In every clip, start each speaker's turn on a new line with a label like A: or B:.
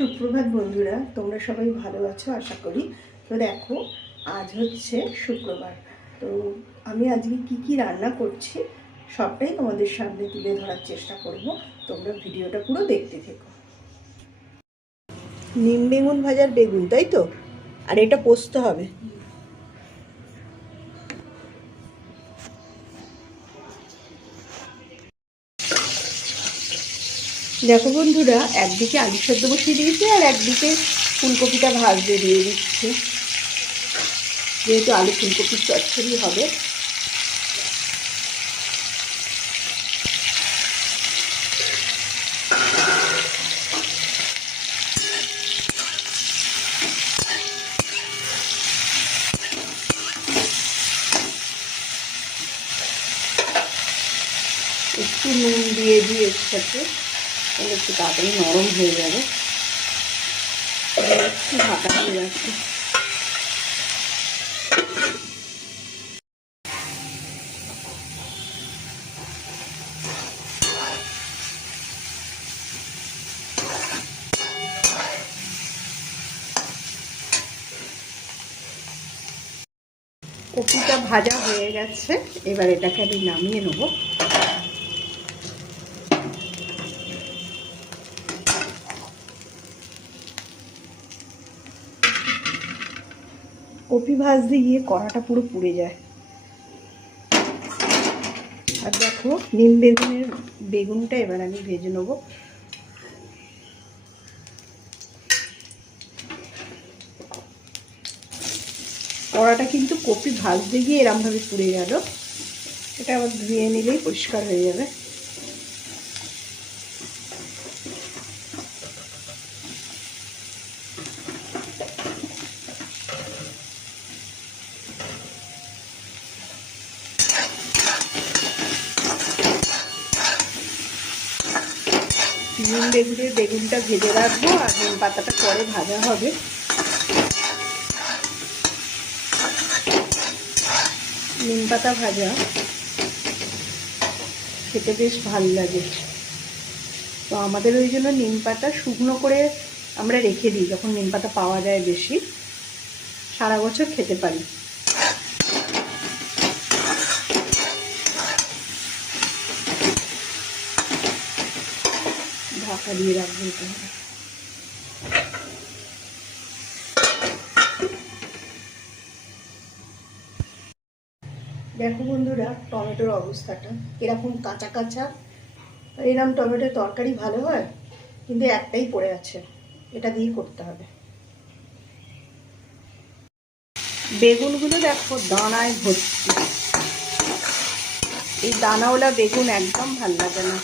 A: সুপ্রভাত বন্ধুরা, তোমরা সবাই ভালো আছো আশা করি। তো দেখো, আজ হচ্ছে শুক্রবার। তো আমি আজকে কি কি রান্না করছি, সবটাই তোমাদের সামনে তুলে ধরার চেষ্টা করব। তোমরা ভিডিওটা পুরো দেখতে থেকো। নিম বেগুন ভাজার বেগুন, তাই তো? আর এটা পোস্ত হবে। দেখো বন্ধুরা, একদিকে আলু সেদ্ধ বসিয়ে দিয়েছি আর একদিকে ফুলকপিটা ভাজতে দিয়ে দিচ্ছি। যেহেতু আলু ফুলকপির চচ্চড়ি হবে। একটু নুন দিয়ে দিই এর সাথে। তাহলে একটু তাড়াতাড়ি নরম হয়ে যাবে। একটু ঢাকা দিয়ে রাখছি কপিটা ভাজা হয়ে গেছে। এবার এটাকে আমি নামিয়ে নেব। কপি ভাজতে গিয়ে কড়াটা পুরো পুড়ে যায়। আর দেখো, নিম বেগুনের বেগুনটা এবার আমি ভেজে নেব। কড়াটা কিন্তু কপি ভাজতে গিয়ে এরমভাবে পুড়ে গেল। এটা আবার ধুয়ে নিলেই পরিষ্কার হয়ে যাবে। নিম বেগুনের বেগুনটা ভেজে রাখব আর নিম পাতাটা পরে ভাজা হবে। নিম পাতা ভাজা। খেতে বেশ ভালো লাগে। তো আমাদের ওই জন্য নিম পাতা শুকনো করে আমরা রেখে দিই, যখন নিম পাতা পাওয়া যায় বেশি। সারা বছর খেতে পারি। দিয়ে রাখব এটা দেখো বন্ধুরা, টমেটোর অবস্থাটা এরকম কাঁচা কাঁচা। এরকম টমেটোর তরকারি ভালো হয়, কিন্তু একটাই পড়ে আছে, এটা দিয়ে করতে হবে। বেগুনগুলো দেখো দানায় ভর্তি। এই দানাওয়ালা বেগুন একদম ভালো লাগে না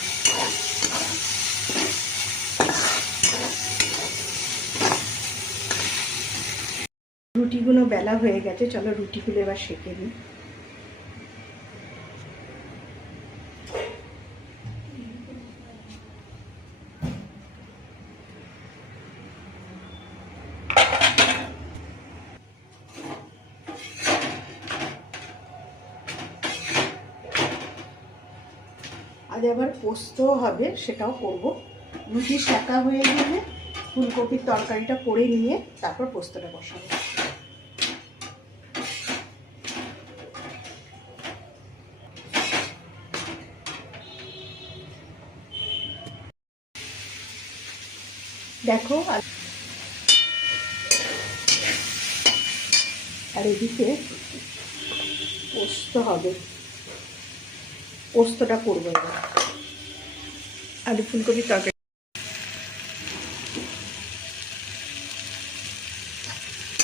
A: রুটিগুলো বেলা হয়ে গেছে, চলো রুটিগুলো এবার সেঁকে নিই। আবার পোস্তও হবে, সেটাও করব। রুটি শাঁকা হয়ে গেলে ফুলকপির তরকারিটা করে নিয়ে তারপর পোস্তটা বসাবো। দেখো, আর এদিকে পোস্ত হবে। পোস্তটা করব এবার। আলু ফুলকপি তরকারি।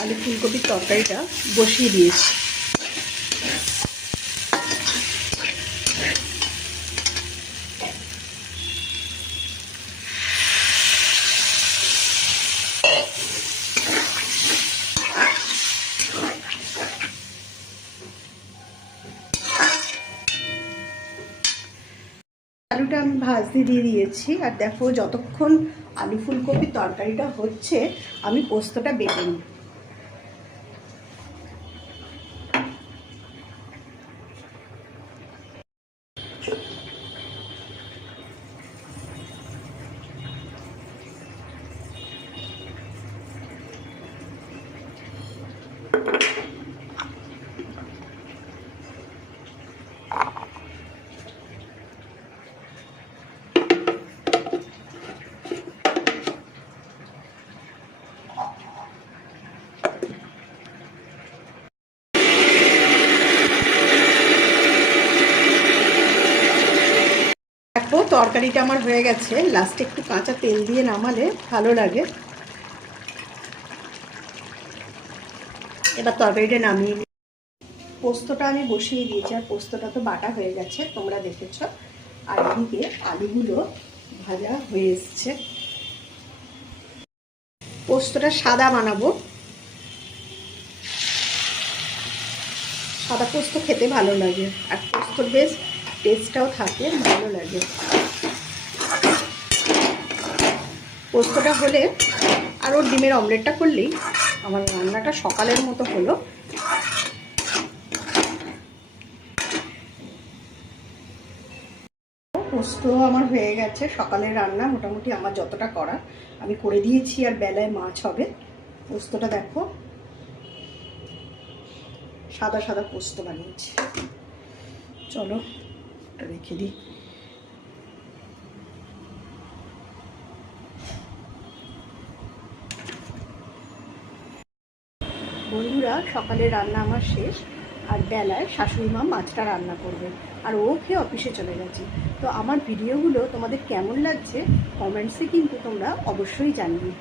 A: আলু ফুলকপির তরকারিটা বসিয়ে দিয়েছি। আলুটা আমি ভাজতে দিয়ে দিয়েছি। আর দেখো যতক্ষণ আলু ফুলকপির তরকারিটা হচ্ছে, আমি পোস্তটা বেটে নিই দেখো তরকারিটা আমার হয়ে গেছে। লাস্টে একটু কাঁচা তেল দিয়ে নামালে ভালো লাগে। এবার তরকারিটা নামিয়ে নিই। পোস্তটা আমি বসিয়ে দিয়েছি, আর পোস্তটা তো বাটা হয়ে গেছে, তোমরা দেখেছ। আর এদিকে আলুগুলো ভাজা হয়ে এসছে। পোস্তটা সাদা বানাবো। সাদা পোস্ত খেতে ভালো লাগে। আর পোস্তর বেশ টেস্টটাও থাকে, ভালো লাগে। পোস্তটা হলে আর ওর ডিমের অমলেটটা করলেই আমার রান্নাটা সকালের মতো হলো। পোস্ত আমার হয়ে গেছে, সকালের রান্না মোটামুটি আমার যতটা করা আমি করে দিয়েছি আর বেলায় মাছ হবে। পোস্তটা দেখো। সাদা সাদা পোস্ত বানিয়েছি। চলো। রেখে দিই। বন্ধুরা, সকালে রান্না আমার শেষ, আর বেলায় শাশুড়ি মা মাছটা রান্না করবে আর ও খেয়ে অফিসে চলে গেছে। তো আমার ভিডিওগুলো তোমাদের কেমন লাগছে, কমেন্টসে কিন্তু তোমরা অবশ্যই জানিয়ে